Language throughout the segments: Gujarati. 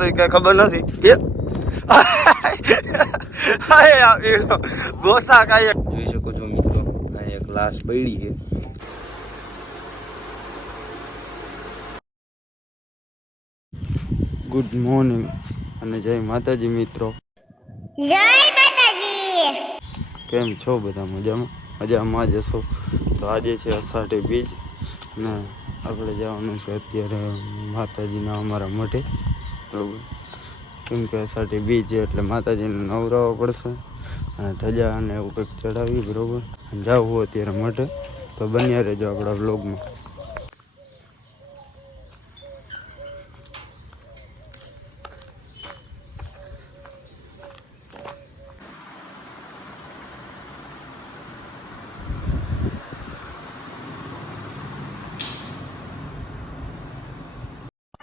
કઈ ખબર નથી. ગોસા કાય જોઈ શકો છો મિત્રો આ એક લાશ પડી છે. ગુડ મોર્નિંગ અને જય માતાજી મિત્રો. જય માતાજી. કેમ છો બધા મજામાં? મજામાં જ હશો? તો આજે છે અષાઢી બીજ અને આપણે જવાનું છે અત્યારે માતાજીના અમારા મઢે. બરોબર કેમ કે અષાઢી બીજ છે એટલે માતાજીને નવરાવવા પડશે. અને ધજા અને એવું કંઈક ચડાવી બરાબર જવું અત્યારે મઢે તો બન્યા રહેજો આપણા વ્લોગમાં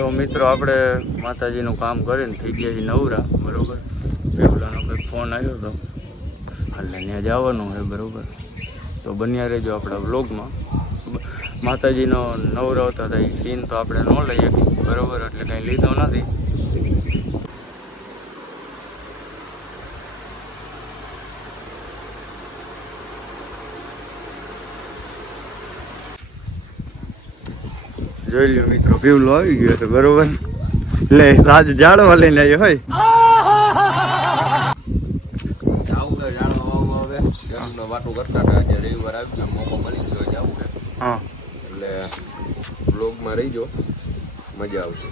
તો મિત્રો આપણે માતાજીનું કામ કરીને થઈ ગયા છીએ નવરા, બરાબર? પેલાનો કંઈક ફોન આવ્યો હતો એટલે ત્યાં જવાનું હોય, બરોબર? તો બન્યા રહેજો આપણા વ્લોગમાં. માતાજીનો નવરો હતા એ સીન તો આપણે ન લઈએ બરાબર? એટલે કંઈ લીધો નથી. જોઈ લ્યો મિત્રો પીવલો આવી ગયો છે બરોબર. લે રાજ જાડવા લઈને આવ્યો હોય. વાતો કરતા હતા આજે રવિવાર આવી ગયો મોકો મળી ગયો જાવું છે. હા. એટલે બ્લોગમાં રહીજો મજા આવશે.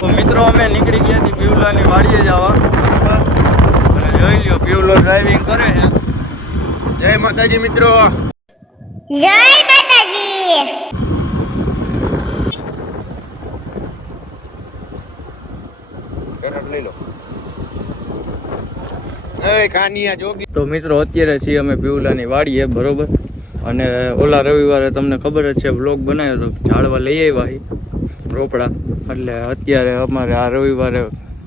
તો મિત્રો અમે નીકળી ગયા છીએ પીવલાની વાડીએ જવા જોઈ લ્યો પીવલો ડ્રાઇવિંગ કરે છે. જય માતાજી મિત્રો. જય માતાજી. લઈ લો. તો મિત્રો અત્યારે છીએ અમે પીવલાની વાડીએ બરોબર? અને ઓલા રવિવારે તમને ખબર જ છે વ્લોગ બનાવ્યો તો ઝાડવા લઈ આવ્યા હી રોપડા. એટલે અત્યારે અમારે આ રવિવારે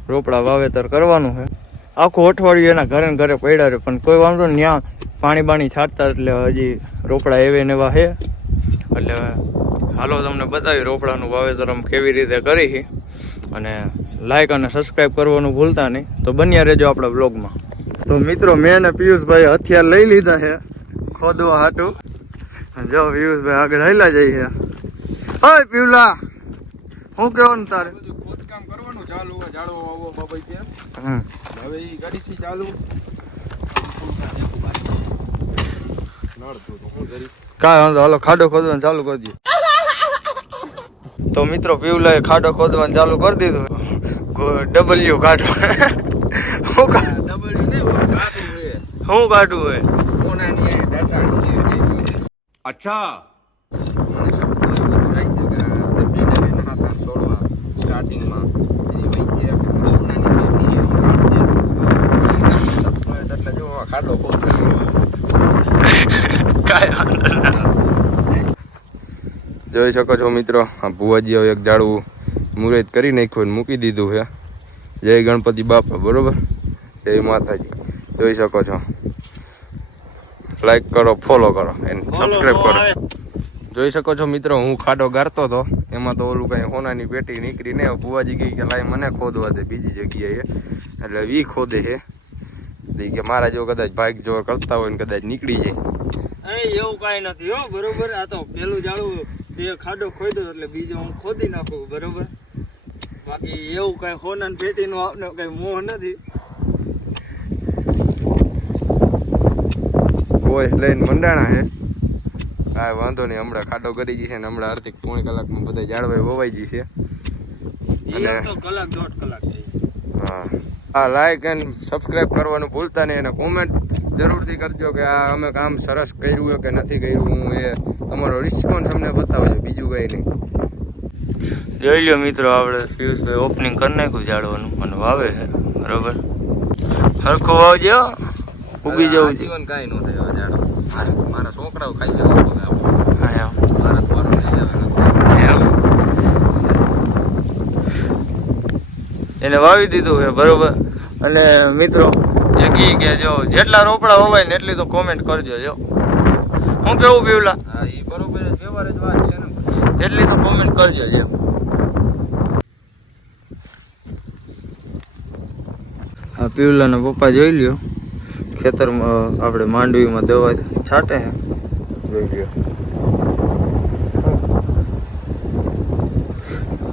રોપડા વાવેતર કરવાનું છે. આખું અઠવાડિયું એના ઘરે ઘરે પડ્યા રહે, પણ કોઈ વાંધો ત્યાં પાણી બાણી છાંટતા એટલે હજી રોપડા એવે ને એવા છે. એટલે હાલો તમને બતાવી રોપડાનું વાવેતર આમ કેવી રીતે કરી છે. અને લાઇક અને સબસ્ક્રાઈબ કરવાનું ભૂલતા નહીં. તો બન્યા રહેજો આપણા બ્લોગમાં તો મિત્રો, મેં અને પિયુષભાઈ હથિયાર લઈ લીધા છે. ખોદવા હાટું. જો પિયુષભાઈ આગળ હેલા જઈએ હે પિયુલા શું કહેવાનું તારે? બધું આવો ચાલુ બાબાઈ કે હવે એ ચાલુ. તો હું જરી કાંઈ વાંધો હાલો ખાડો ખોદવાનું ચાલુ કરી દઈએ તો મિત્રો પીવલાએ ખાડો ખોદવાનું ચાલુ કરી દીધું. ડબલ્યુ કાઢો. ડબલ કાઢું છે શું કાઢવું હોય કોનાની એ ડાટા Acha! મને શબ્દો એ બધું રાખ્યું કે આ તે પીડર એને હાથ આમ છોડવા સ્ટાર્ટિંગમાં એની વચ્ચે કોનાની પેટી એ કાઢજે. શબ્દો એટલે જો આ ખાડો જોઈ શકો છો મિત્રો આ ભુવાજી હવે એક ઝાડવું મુરત કરી નાખ્યું અને મૂકી દીધું છે. જય ગણપતિ બાપા બરોબર? જય માતાજી. જોઈ શકો છો. લાઈક કરો ફોલો કરો અને સબસ્ક્રાઈબ કરો. જોઈ શકો છો મિત્રો હું ખાડો ગારતો હતો. એમાં તો ઓલું કઈ હોનાની પેટી નીકળી ને ભુવાજી કહી કે લાઈ મને ખોદવા દે બીજી જગ્યાએ. એટલે વી ખોદે છે. ઈ કે મારા જેવો કદાચ ભાગ જોર કરતા હોય ને કદાચ નીકળી જાય. એ એવું કાંઈ નથી હો બરોબર? આ તો પેલું જાળવું તે ખાડો ખોદ્યો એટલે બીજો હું ખોદી નાખું બરોબર? બાકી એવું કાંઈ હોનન પેટીનું આપને કાંઈ મોહ નથી. હોય લઈને મંડાણા હે. કાંઈ વાંધો નહીં હમણાં ખાડો કરી જશે ને હમણાં અડધી પોણી કલાકમાં બધા ઝાડવાય વવાઈ જશે. અને કલાક દોઢ કલાક હા. હા લાઈક એન્ડ સબસ્ક્રાઈબ કરવાનું ભૂલતા નહીં અને કોમેન્ટ જરૂરથી કરજો કે આ અમે કામ સરસ કર્યું કે નથી કર્યું હું એ તમારો રિસ્પોન્સ અમને બતાવજો બીજું કંઈ નહીં. જોઈ લો મિત્રો આપણે પિયુષભાઈ ઓપનિંગ કરી નાખ્યું ઝાડવાનું અને વાવે છે બરોબર? સરખો વાવજો ઉગી જવું જીવન કાંઈ ન થાય જાડો મારા છોકરાઓ ખાઈ છે લોકો તો આવું. હા મારા પોરો નહીં આવે એમ. એને વાવી દીધું છે બરોબર? અને મિત્રો એક ઈ કે જો જેટલા રોપડા હોવાય ને એટલી તો કોમેન્ટ કરજો જો. હું કેવું પીવલા હા બરોબર વ્યવહાર જ વાત છે ને એટલી તો કોમેન્ટ કરજો જેમ આ પીવલાના પપ્પા જોઈ લ્યો. ખેતરમાં આપણે માંડવીમાં દવા છાંટે હે જોઈ લ્યો.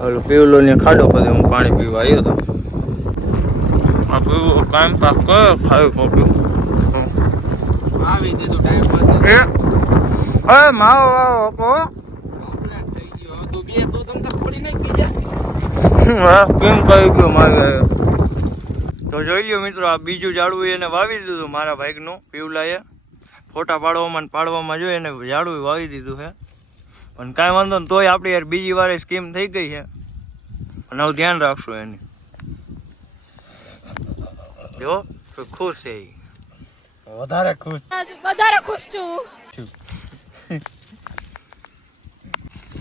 ઓલો પીવલો ને ખાડો પદે હું પાણી પીવા આવ્યો હતો આ કામ પાક કયો ખાયો કોપ્યું આવી દીધું ટાઈમ એ અરે માવો વાવો કો તો હા જોઈ લ્યો મિત્રો આ બીજું ઝાડવું એને વાવી દીધું મારા ભાઈકનું પીવલાએ. ફોટા પાડવામાં પાડવામાં જોઈએ એને ઝાડવું વાવી દીધું છે પણ કાંઈ વાંધો નહીં તોય આપણી યાર બીજી વારે સ્કીમ થઈ ગઈ છે. અને હવે ધ્યાન રાખશું એની. જો ખુશ છે વધારે ખુશ. વધારે ખુશ છું.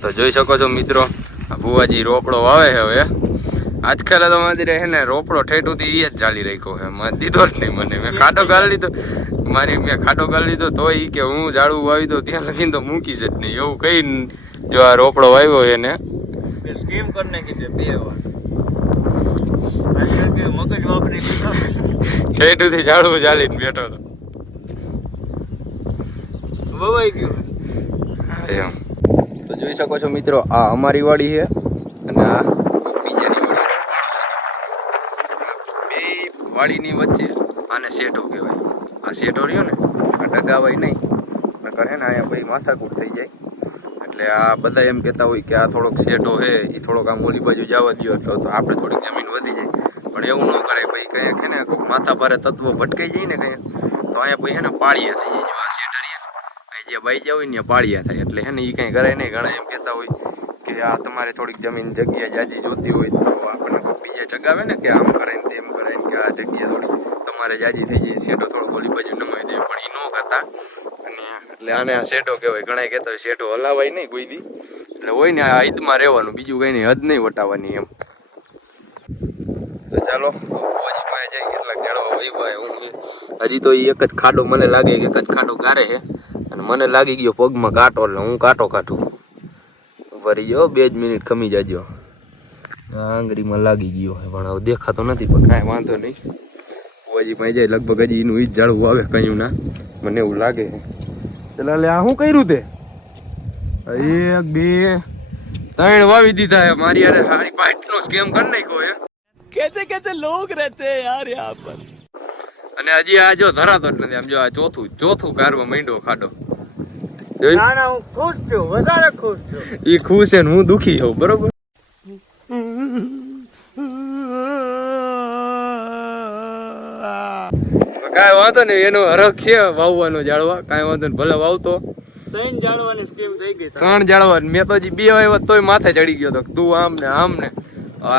તો જોઈ શકો છો મિત્રો ભુવાજી રોપડો વાવે છે હવે. આજકાલ તો મારી હે ને રોપડો ઠેઠુંથી એ જ ચાલી રાખ્યો છે. મને દીધો જ નહીં મને. મેં ખાટો ગાળી લીધો. મારી મેં ખાટો ગાળી લીધો તોય એ કે હું ઝાડું વાવી દઉં ત્યાં લગીને તો મૂકી જ નહીં. એવું કઈ જો આ રોપડો વાવ્યો એને સ્કીમ કરીને કીધે બે વાર. મગજ વાપરી દીધા ઠેઠુંથી ઝાડું ચાલીને બેઠો હતો વવાઈ ગયું. એમ. તો જોઈ શકો છો મિત્રો આ અમારી વાડી છે અને આ બીજાની વાડી. બે વાડીની વચ્ચે આને શેઠો કહેવાય. આ શેઠો રહ્યો ને આ ડગાવાય નહીં. નકર હે ને અહીંયા ભાઈ માથાકૂટ થઈ જાય. એટલે આ બધા એમ કહેતા હોય કે આ થોડોક શેઠો છે એ થોડોક આમ ઓલી બાજુ જવા દો તો આપણે થોડીક જમીન વધી જાય. પણ એવું ન કરાય ભાઈ કંઈક છે ને કોઈક માથા ભારે તત્વો ભટકાઈ જાય ને કંઈક તો અહીંયા ભાઈ છે ને પાળીયા થઈ જાય આ શેઠ અહીં જે બાઈ જાવ ને પાળીયા થાય, એટલે હે ને એ કંઈ કરાય નહીં. ઘણા એમ કહેતા હોય કે આ તમારે થોડીક જમીન જગ્યા જાજી જોતી હોય તો આપણને કોઈ બીજા ચગાવે ને કે આમ કરાય ને તેમ કરાય કે આ જગ્યા થોડી તમારે જાજી થઈ જાય, શેઠો થોડો ગોલી બાજુ નમાવી દે, પણ એ ન કરતા. એટલે આને આ શેઠો કહેવાય. ઘણા કહેતા હોય શેઠો હલાવાય નહીં કોઈ દી એટલે હોય ને આ ઈદમાં રહેવાનું, બીજું કંઈ નહીં, હદ નહીં વટાવવાની એમ. તો ચાલો હજી તો એક જ ખાડો મને લાગે કે એક જ ખાડો ગારે છે અને મને લાગી ગયો પગમાં કાંટો, એટલે હું કાંટો કાઢું. ફરી ગયો બે જ મિનિટ ખમી જાજો. આંગળીમાં લાગી ગયો પણ હવે દેખાતો નથી, પણ કાંઈ વાંધો નહીં. હજી જાય, લગભગ હજી એનું ઈ જ ઝાડવું આવે કયું ના. મને એવું લાગે પેલા લે આ શું કર્યું તે? એક બે ત્રણ વાવી દીધા હે મારી યાર હારી પાર્ટ નો સ્કેમ કરી નાખ્યો હે કેસે કેસે લોગ રહેતે હે યાર યહાં પર. અને હજી આ જો ધરાતો જ નથી. આમ જો આ ચોથું ચોથું કારમાં માંડો ખાડો. ના હું ખુશ છું. વધારે ખુશ છું. એ ખુશ છે હું દુખી છું બરોબર? કાંઈ વાંધો નહીં એનો હરખ છે વાવવાનો જાળવા કાંઈ વાંધો નહીં ભલે વાવતો. ત્રણ જાણવાની સ્કીમ થઈ ગઈ ત્રણ જાળવા મેં તો હજી બે વાવ્યા તોય માથે ચડી ગયો તો. તું આમ ને આમ ને.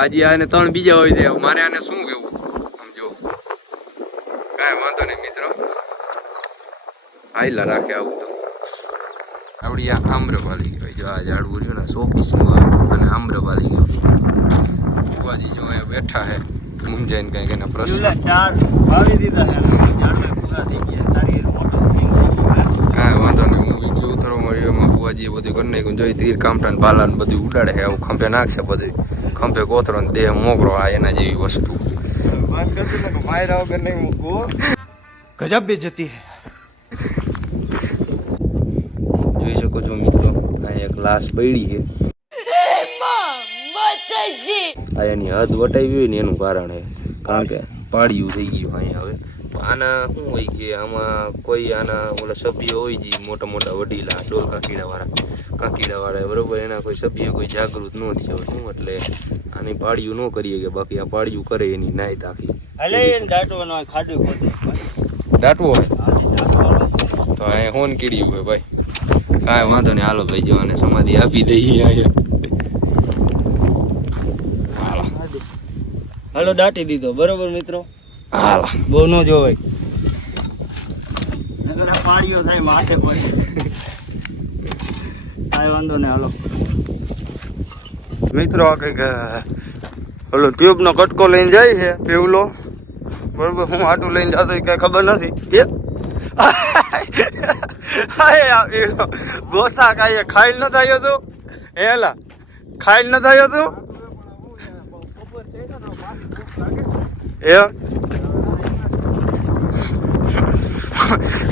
હજી આને ત્રણ બીજા હોય દે. મારે આને શું કેવું સમજો. કાંઈ વાંધો નહીં મિત્રો. આઈલા રાખે આવું તો. આપણી આ આમ્રપાલી કહેવાય. જો આ ઝાડવું રહ્યું ને સો પીસનું અને આમ્રપાલી ભુવાજી જો અહીંયા બેઠા હે મુંજાઈને કઈ કઈ પ્રશ્ન ચાર વાવી દીધા પૂરા થઈ ગયા. તારી મોટો સ્કીમ થઈ ગયો કાંઈ વાંધો નહીં હું મળ્યો એમાં બુવાજીએ બધું કરી નાખ્યું. જોઈ તીર કામટા ને પાલા ને બધું ઉડાડે છે. આવું ખંભે નાખશે બધું. ખંભે કોતરો ને દેહ મોકરો આ એના જેવી વસ્તુ. ગજબ બેજતી જોઈ શકો છો મિત્રો આ એક લાશ પડી છે. આ એની હદ વટાવી હોય ને એનું કારણ છે કારણ કે પાડિયું થઈ ગયું અહીંયા હવે. આના શું હોય કે આમાં કોઈ આના ઓલા સભ્ય હોય જે મોટા મોટા વડીલા ડોલ કાકીડા વાળા કાકીડા વાળા બરોબર એના કોઈ સભ્ય કોઈ જાગૃત ન થયો શું એટલે આની પાળિયું ન કરીએ કે બાકી આ પાળિયું કરે એની નાય તાકી દાટવો તો અહીંયા હોન કીડ્યું હોય ભાઈ. કાંઈ વાંધો નહીં હાલો ભાઈ જવાને સમાધિ આપી દઈએ અહીંયા હાલો હાલો દાટી દીધો. બરોબર મિત્રો? હાલો. બહુ ન જોવાય. પાડીઓ થાય માથે પડે. કાંઈ વાંધો નહીં હાલો. મિત્રો આ કંઈક ઓલો ટ્યુબનો કટકો લઈને જાય છે પેવલો બરોબર હું આટું લઈને જતો કઈ ખબર નથી. એ ગોસા કાંઈ ખાઈ ન થયો તું? હેલા ખાઈ ન થયો તું? એમ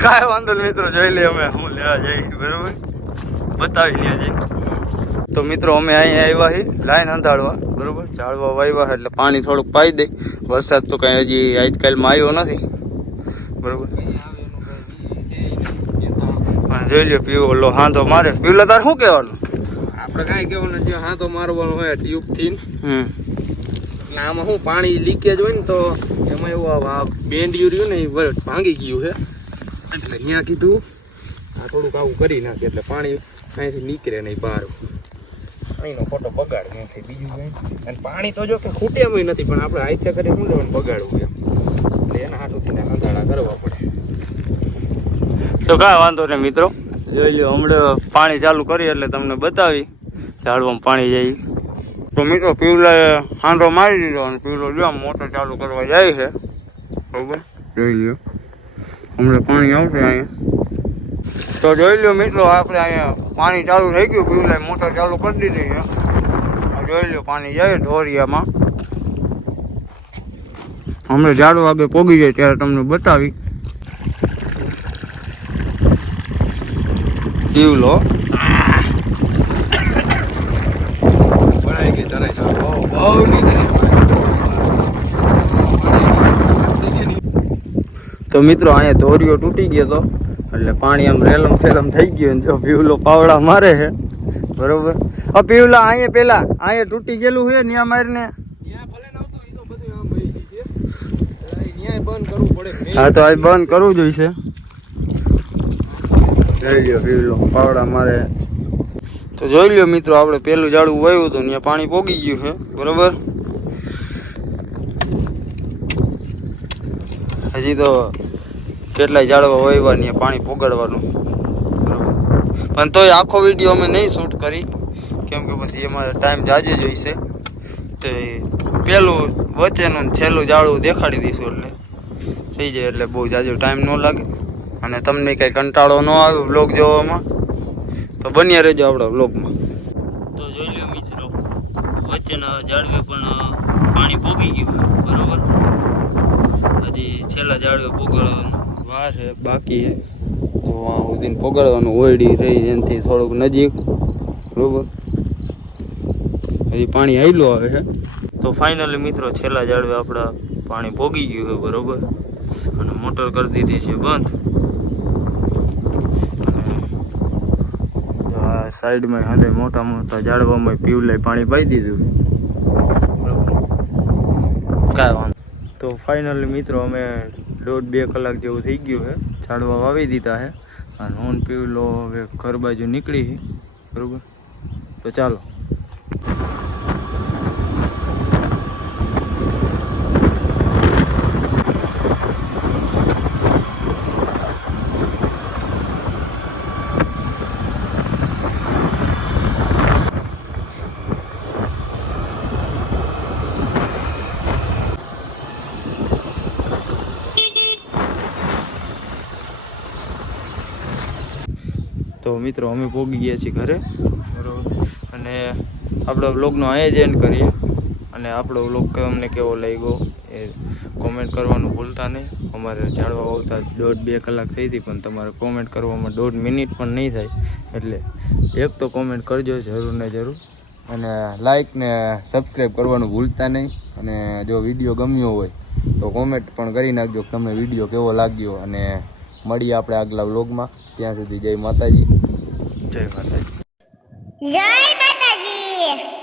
કાંઈ વાંધો મિત્રો જોઈ લઈએ અમે હું લેવા જઈએ બરોબર? બતાવી લ્યા જઈએ તો મિત્રો અમે અહીંયા આવ્યા છીએ લાઈન અંધાડવા બરોબર? ઝાડવા વાવ્યા એટલે પાણી થોડુંક પાઈ દે. વરસાદ તો કાંઈ હજી આજકાલમાં આવ્યો નથી બરોબર? પણ જોઈ લ્યો પીવો ઓલો હાંધો મારે. પીવલા તાર શું કહેવાનું? આપણે કાંઈ કેવું નથી હા તો મારવાનું હોય ટ્યુબથી હમ. એટલે આમાં શું પાણી લીકેજ હોય ને તો એમાં એવું આ- બેન્ડિયું રહ્યું ને એ ભાંગી ગયું છે. એટલે અહીંયા કીધું, આ થોડુંક આવું કરી નાખે એટલે પાણી અહીંથી નીકળે નહીં બહાર. અહીંનો ખોટો બગાડ ન થાય, બીજું કંઈ અને પાણી તો જો કે ખૂટે એમ નથી, પણ આપણે આઈથે કરી શું લેવાનું, બગાડવું એમ એટલે એના હાથોથી ને અંધાડા કરવા પડે. તો કાંઈ વાંધો નહીં મિત્રો. જોઈ લો હમણાં પાણી ચાલુ કરી, એટલે તમને બતાવી. ઝાડવામાં પાણી જાય. તો મિત્રો પીવલાએ હાંડો મારી દીધો અને પીવલો જો મોટર ચાલુ કરવા જાય છે. બરોબર? જોઈ લ્યો. હમણાં પાણી આવશે અહીંયા. તો જોઈ લ્યો મિત્રો, આપણે અહીંયા પાણી ચાલુ થઈ ગયું પીવલાએ મોટર ચાલુ કરી દીધી છે. જોઈ લ્યો, પાણી જાય ઢોરિયામાં હમણાં ઝાડો આગળ પોગી જાય ત્યારે તમને બતાવી. દીવલો બનાવી ગઈ તરાઈ ચાલો બહુ તો મિત્રો અહીંયા ધોરીઓ તૂટી ગયો તો. એટલે પાણી આમ રેલમ સેલમ થઈ ગયું જો પીવલો પાવડા મારે છે. બરોબર? આ પીવલા અહીંયા પેલા અહીંયા તૂટી ગયેલું છે ન્યા મારીને. છે. હા તો આજ બંધ કરવું જોઈશે જોઈ ગયો પીવલો પાવડા મારે. તો જોઈ લ્યો મિત્રો, આપણે પહેલું ઝાડું વાવ્યું હતું ત્યાં પાણી પોગી ગયું છે, બરોબર? હજી તો કેટલાય ઝાડવા વાવ્યા ત્યાં પાણી પોગાડવાનું, બરોબર? પણ તોય આખો વીડિયો અમે નહીં શૂટ કરી, કેમ કે પછી અમારે ટાઈમ જાજે જોઈશે તે પેલું વચ્ચેનું છેલ્લું ઝાડું દેખાડી દઈશું એટલે. થઈ જાય એટલે બહુ જાજો ટાઈમ ન લાગે. અને તમને કંઈ કંટાળો ન આવે બ્લોગ જોવામાં? તો બન્યા રહેજો આપણા વ્લોગમાં તો જોઈ લો મિત્રો વચ્ચેના ઝાડવે પણ પાણી પોગી ગયું બરાબર? હજી છેલ્લા ઝાડવે પોગળવાનું વાર છે બાકી છે તો આ સુધી પોગળવાનું ઓયડી રહી એનાથી થોડુંક નજીક બરોબર? હજી પાણી આવેલું આવે છે. તો ફાઇનલી મિત્રો છેલ્લા ઝાડવે આપણા પાણી પોગી ગયું છે બરોબર? અને મોટર કરી દીધી છે બંધ અને સાઈડમાં હાથે મોટા મોટા ઝાડવામાં પીવલાઈ પાણી પાઈ દીધું. કાંઈ વાંધો તો ફાઇનલી મિત્રો અમે દોઢ બે કલાક જેવું થઈ ગયું છે. ઝાડવા વાવી દીધા છે. અને હું પીવલો હવે ઘર બાજુ નીકળી બરોબર? તો ચાલો. તો મિત્રો અમે પહોંચી ગયા છીએ ઘરે. બરોબર. અને આપણો બ્લોગનો અહીંયા જ એન્ડ કરીએ. અને આપણો વ્લોગ તમને કેવો લાગ્યો એ કોમેન્ટ કરવાનું ભૂલતા નહીં. અમારે જાળવા આવતા દોઢ બે કલાક થઈ હતી પણ તમારે કોમેન્ટ કરવામાં દોઢ મિનિટ પણ નહીં થાય. એટલે એક તો કોમેન્ટ કરજો જરૂર ને જરૂર. અને લાઇક ને સબસ્ક્રાઈબ કરવાનું ભૂલતા નહીં. અને જો વીડિયો ગમ્યો હોય તો કોમેન્ટ પણ કરી નાખજો કે તમને વીડિયો કેવો લાગ્યો. અને મળીએ આપણે આગલા વ્લોગમાં. ત્યાં સુધી જય માતાજી. જય માતાજી. જય માતાજી.